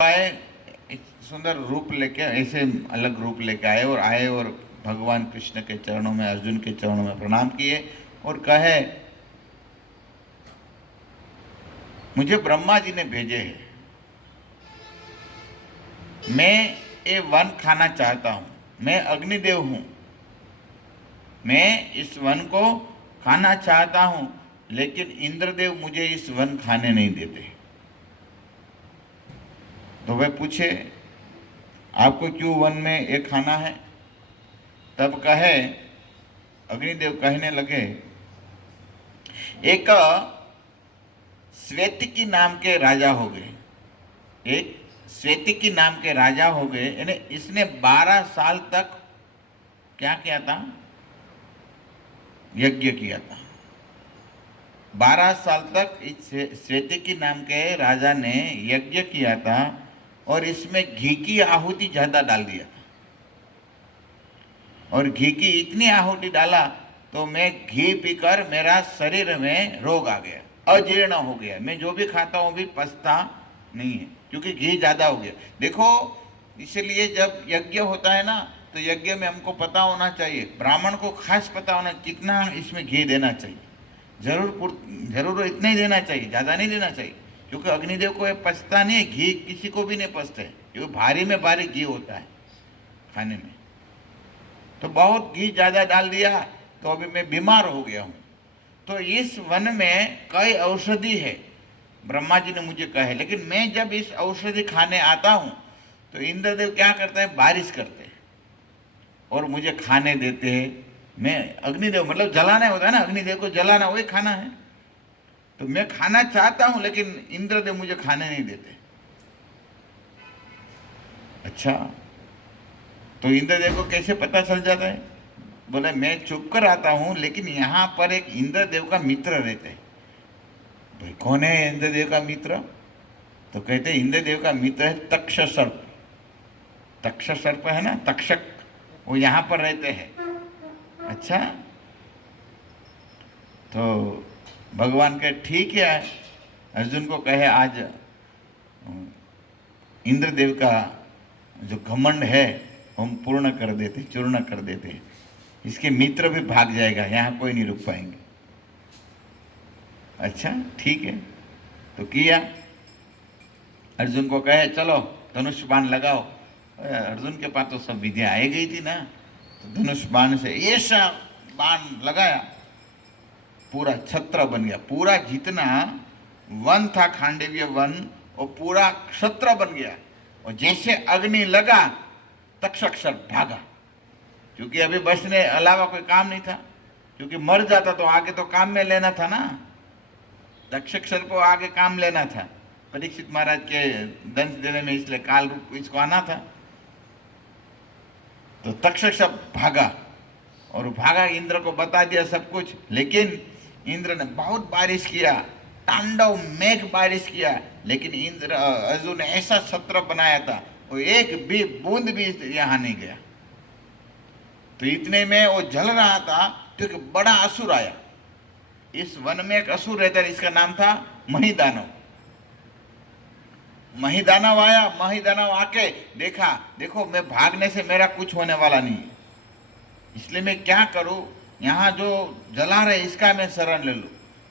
आए, एक सुंदर रूप लेके, ऐसे अलग रूप लेके आए और भगवान कृष्ण के चरणों में, अर्जुन के चरणों में प्रणाम किए और कहे, मुझे ब्रह्मा जी ने भेजे हैं, मैं ये वन खाना चाहता हूं, मैं अग्निदेव हूं, मैं इस वन को खाना चाहता हूं, लेकिन इंद्रदेव मुझे इस वन खाने नहीं देते। तो वे पूछे, आपको क्यों वन में ये खाना है? तब कहे, अग्निदेव कहने लगे, एक श्वेतिकी नाम के राजा हो गए, एक श्वेतिकी नाम के राजा हो गए, यानी इसने 12 साल तक क्या किया था? यज्ञ किया था। 12 साल तक इस श्वेतिकी नाम के राजा ने यज्ञ किया था और इसमें घी की आहुति ज्यादा डाल दिया था, और घी की इतनी आहुति डाला तो मैं घी पीकर मेरा शरीर में रोग आ गया, अजीर्ण हो गया, मैं जो भी खाता हूँ भी पचता नहीं है, क्योंकि घी ज्यादा हो गया। देखो, इसलिए जब यज्ञ होता है ना, तो यज्ञ में हमको पता होना चाहिए, ब्राह्मण को खास पता होना कितना इसमें घी देना चाहिए। जरूर इतना ही देना चाहिए, ज्यादा नहीं देना चाहिए, क्योंकि अग्निदेव को ये पचता नहीं है, घी किसी को भी नहीं पचता है, क्योंकि भारी में भारी घी होता है खाने में। तो बहुत घी ज्यादा डाल दिया, तो अभी मैं बीमार हो गया हूँ। तो इस वन में कई औषधि है, ब्रह्मा जी ने मुझे कहे, लेकिन मैं जब इस औषधि खाने आता हूँ तो इंद्रदेव क्या करते हैं? बारिश करते हैं और मुझे खाने देते हैं। मैं अग्निदेव, मतलब जलाना होता है ना, अग्निदेव को जलाना, वही खाना है। तो मैं खाना चाहता हूं, लेकिन इंद्रदेव मुझे खाने नहीं देते। अच्छा, तो इंद्रदेव को कैसे पता चल जाता है? बोले, मैं चुप कर आता हूं, लेकिन यहां पर एक इंद्रदेव का मित्र रहते हैं। भाई, कौन है इंद्रदेव का मित्र? तो कहते इंद्रदेव का मित्र है तक्ष सर्प। तक्ष सर्प है ना, तक्षक, वो यहां पर रहते हैं। अच्छा, तो भगवान कहे, ठीक है, अर्जुन को कहे, आज इंद्रदेव का जो घमंड है हम पूर्ण कर देते, चूर्ण कर देते, इसके मित्र भी भाग जाएगा, यहां कोई नहीं रुक पाएंगे। अच्छा, ठीक है, तो किया। अर्जुन को कहे, चलो धनुष बाण लगाओ। अर्जुन के पास तो सब विद्या आ गई थी ना, तो धनुष बाण से ऐसा बाण लगाया, पूरा छत्र बन गया, पूरा जितना वन था खांडवीय वन, वो पूरा क्षत्र बन गया। और जैसे अग्नि लगा, तक्षक सर्प भागा, क्योंकि अभी बचने अलावा कोई काम नहीं था, क्योंकि मर जाता तो आगे तो काम में लेना था ना, तक्षक सर्प को आगे काम लेना था, परीक्षित महाराज के दंश देने में, इसलिए काल रूप इसको आना था। तो तक्षक सर्प भागा और भागा, इंद्र को बता दिया सब कुछ, लेकिन इंद्र ने बहुत बारिश किया, तांडव मेघ बारिश किया, लेकिन इंद्र अर्जुन ने ऐसा सत्र बनाया था, वो एक भी बूंद भी यहां नहीं गया। तो इतने में वो जल रहा था, तो एक बड़ा असुर आया। इस वन में एक असुर रहता है, इसका नाम था महिदानव। महिदानव आया, महिदानव आके देखा, देखो मैं भागने से मेरा कुछ होने वाला नहीं है, इसलिए मैं क्या करूं, यहाँ जो जला रहे इसका मैं शरण ले लूं।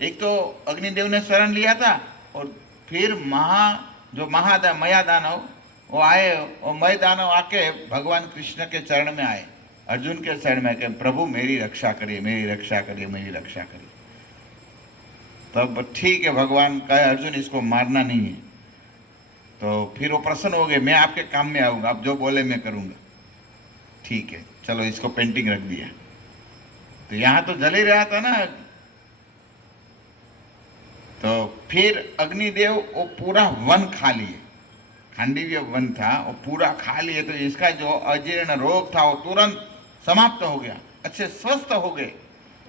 एक तो अग्निदेव ने शरण लिया था, और फिर मया दानव वो आए, और मय दानव आके भगवान कृष्ण के चरण में आए, अर्जुन के चरण में, कहे, प्रभु मेरी रक्षा करिए, मेरी रक्षा करिए, मेरी रक्षा करिए। तब ठीक है, भगवान कहे, अर्जुन इसको मारना नहीं है। तो फिर वो प्रसन्न हो गए, मैं आपके काम में आऊंगा, आप जो बोले मैं करूंगा। ठीक है, चलो इसको पेंटिंग रख दिया। तो यहां तो जल ही रहा था ना। तो फिर अग्निदेव वो पूरा वन खा लिए, खांडवीय वन था, वो पूरा खा लिए, तो इसका जो अजीर्ण रोग था वो तुरंत समाप्त हो गया, अच्छे स्वस्थ हो गए।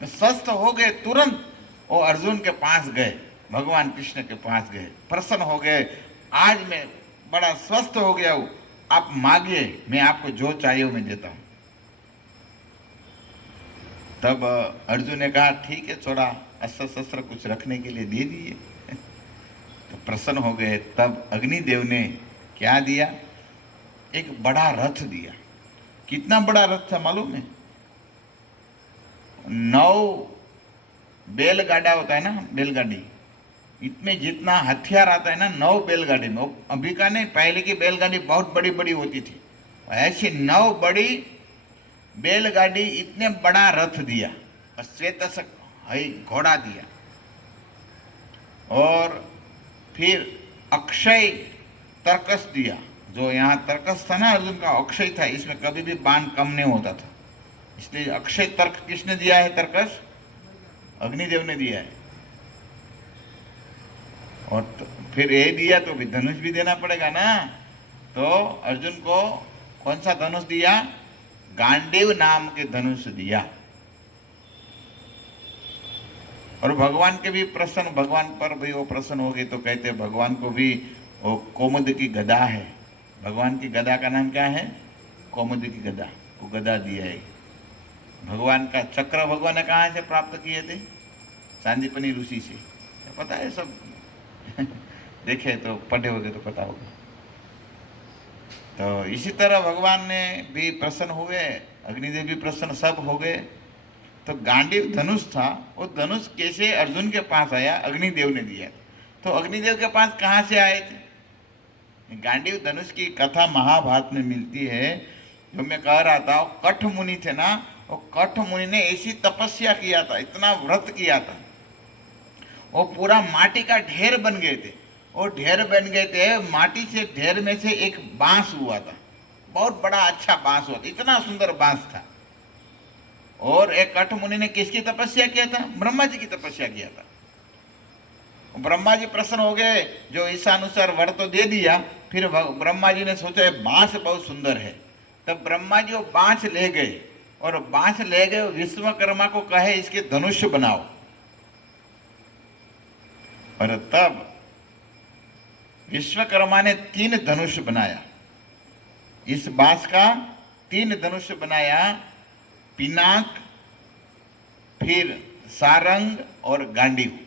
स्वस्थ हो गए तुरंत वो अर्जुन के पास गए, भगवान कृष्ण के पास गए, प्रसन्न हो गए, आज मैं बड़ा स्वस्थ हो गया हूं, आप मांगिए, मैं आपको जो चाहिए वो मैं देता हूं। तब अर्जुन ने कहा, ठीक है, थोड़ा अस्त्र शस्त्र कुछ रखने के लिए दे दिए। तो प्रसन्न हो गए। तब अग्निदेव ने क्या दिया? एक बड़ा रथ दिया। कितना बड़ा रथ था मालूम है? 9 बैलगाड़ा होता है ना, बैलगाड़ी, इतने जितना हथियार आता है ना 9 बैलगाड़ी में। अभी का नहीं, पहले की बैलगाड़ी बहुत बड़ी बड़ी होती थी। ऐसी 9 बड़ी बैलगाड़ी, इतने बड़ा रथ दिया, और श्वेत घोड़ा दिया, और फिर अक्षय तर्कस दिया। जो यहाँ तर्कस था ना अर्जुन का, अक्षय था, इसमें कभी भी बाण कम नहीं होता था, इसलिए अक्षय तर्क किसने दिया है? तर्कस अग्निदेव ने दिया है। और फिर ये दिया तो भी धनुष भी देना पड़ेगा ना। तो अर्जुन को कौन सा धनुष दिया? गांडीव नाम के धनुष दिया। और भगवान के भी प्रसन्न, भगवान पर भी वो प्रसन्न हो गए, तो कहते भगवान को भी वो कोमुद की गदा है। भगवान की गदा का नाम क्या है? कोमुद की गदा, वो गदा दिया है। भगवान का चक्र भगवान ने कहाँ से प्राप्त किए थे? सांदीपनी ऋषि से, पता है सब। देखे तो, पढ़े होगे तो पता होगा। तो इसी तरह भगवान ने भी प्रसन्न हुए, अग्निदेव भी प्रसन्न, सब हो गए। तो गांडीव धनुष था, वो धनुष कैसे अर्जुन के पास आया? अग्निदेव ने दिया। तो अग्निदेव के पास कहाँ से आए थे? गांडीव धनुष की कथा महाभारत में मिलती है। जो मैं कह रहा था, कठ मुनि थे ना, वो कठ मुनि ने ऐसी तपस्या किया था, इतना व्रत किया था, वो पूरा माटी का ढेर बन गए थे। वो ढेर बन गए थे, माटी से ढेर में से एक बांस हुआ था, बहुत बड़ा अच्छा बांस हुआ था, इतना सुंदर बांस था। और एक कठ मुनि ने किसकी तपस्या किया था? ब्रह्मा जी की तपस्या किया था। ब्रह्मा जी प्रसन्न हो गए, जो ईशानुसार वर तो दे दिया। फिर ब्रह्मा जी ने सोचा बांस बहुत सुंदर है, तब ब्रह्मा जी वो बांस ले गए, और बांस ले गए, विश्वकर्मा को कहे इसके धनुष बनाओ। और तब विश्वकर्मा ने 3 धनुष बनाया, इस बांस का 3 धनुष बनाया, पिनाक, फिर सारंग और गांडीव।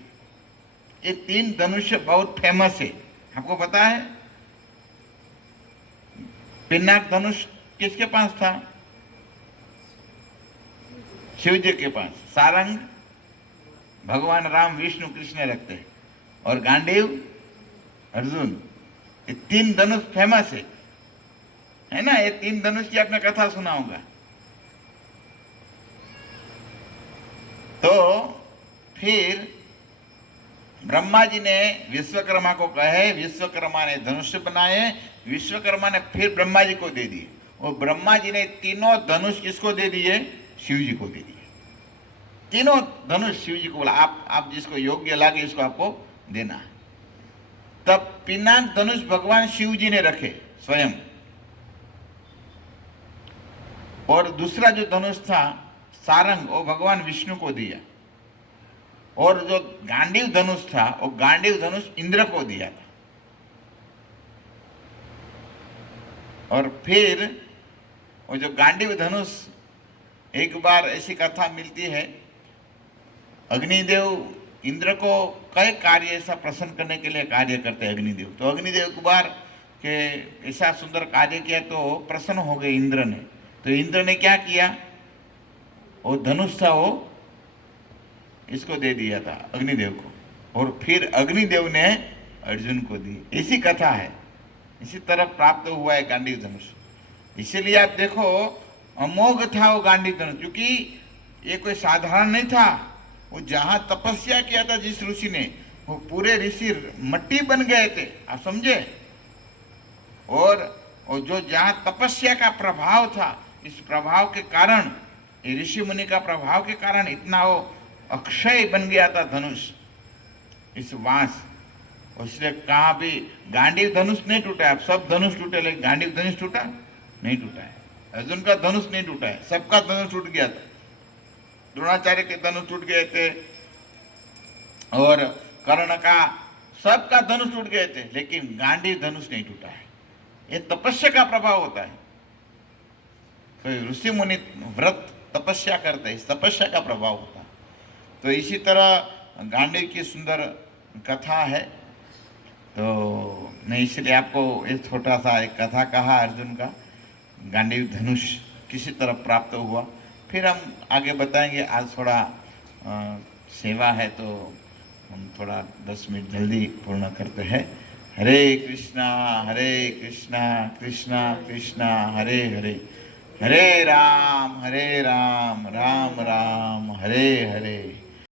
ये 3 धनुष बहुत फेमस है, आपको पता है? पिनाक धनुष किसके पास था? शिव जी के पास। सारंग भगवान राम, विष्णु, कृष्ण रखते हैं, और गांडीव अर्जुन। ये 3 धनुष फेमस है ना? ये 3 धनुष की आपने कथा सुना होगा। तो फिर ब्रह्मा जी ने विश्वकर्मा को कहे, विश्वकर्मा ने धनुष बनाए, विश्वकर्मा ने फिर ब्रह्मा जी को दे दिए, और ब्रह्मा जी ने तीनों धनुष किसको दे दिए? शिव जी को दे दिए। तीनों धनुष शिव जी को बोला, आप जिसको योग्य लगे इसको आपको देना है। तब पिनाक धनुष भगवान शिव जी ने रखे स्वयं, और दूसरा जो धनुष था सारंग, वो भगवान विष्णु को दिया। और जो गांडीव धनुष था, वो गांडीव धनुष इंद्र को दिया था। और फिर वो जो गांडीव धनुष, एक बार ऐसी कथा मिलती है, अग्निदेव इंद्र को कई कार्य ऐसा प्रसन्न करने के लिए कार्य करते हैं अग्निदेव। तो अग्निदेव एक बार के ऐसा सुंदर कार्य किया तो प्रसन्न हो गए इंद्र ने। तो इंद्र ने क्या किया? वो धनुष था, वो इसको दे दिया था अग्निदेव को, और फिर अग्निदेव ने अर्जुन को दी। ऐसी कथा है, इसी तरह प्राप्त हुआ है गांडीव धनुष। इसीलिए आप देखो, अमोघ था वो गांडीव धनुष, क्योंकि ये कोई साधारण नहीं था। वो जहां तपस्या किया था जिस ऋषि ने, वो पूरे ऋषि मट्टी बन गए थे, आप समझे? और जो जहां तपस्या का प्रभाव था, इस प्रभाव के कारण, ऋषि मुनि का प्रभाव के कारण इतना वो अक्षय बन गया था धनुष, इस वांस। उसने कहा भी गांडीव धनुष नहीं टूटा है, सब धनुष टूटे, लेकिन गांडीव धनुष टूटा नहीं? टूटा है। अर्जुन का धनुष नहीं टूटा है, सबका धनुष टूट गया था। द्रोणाचार्य के धनुष टूट गए थे, और कर्ण का, सबका धनुष टूट गए थे, लेकिन गांडीव धनुष नहीं टूटा है। ये तपस्या का प्रभाव होता है। तो ऋषि मुनि व्रत तपस्या करते हैं, इस तपस्या का प्रभाव होता है। तो इसी तरह गांडीव की सुंदर कथा है। तो मैं इसलिए आपको एक छोटा सा एक कथा कहा अर्जुन का, गांडीव धनुष किसी तरह प्राप्त हुआ। फिर हम आगे बताएंगे। आज थोड़ा सेवा है तो हम थोड़ा 10 मिनट जल्दी पूर्ण करते हैं। हरे कृष्णा कृष्णा कृष्णा हरे हरे, हरे राम राम राम हरे हरे।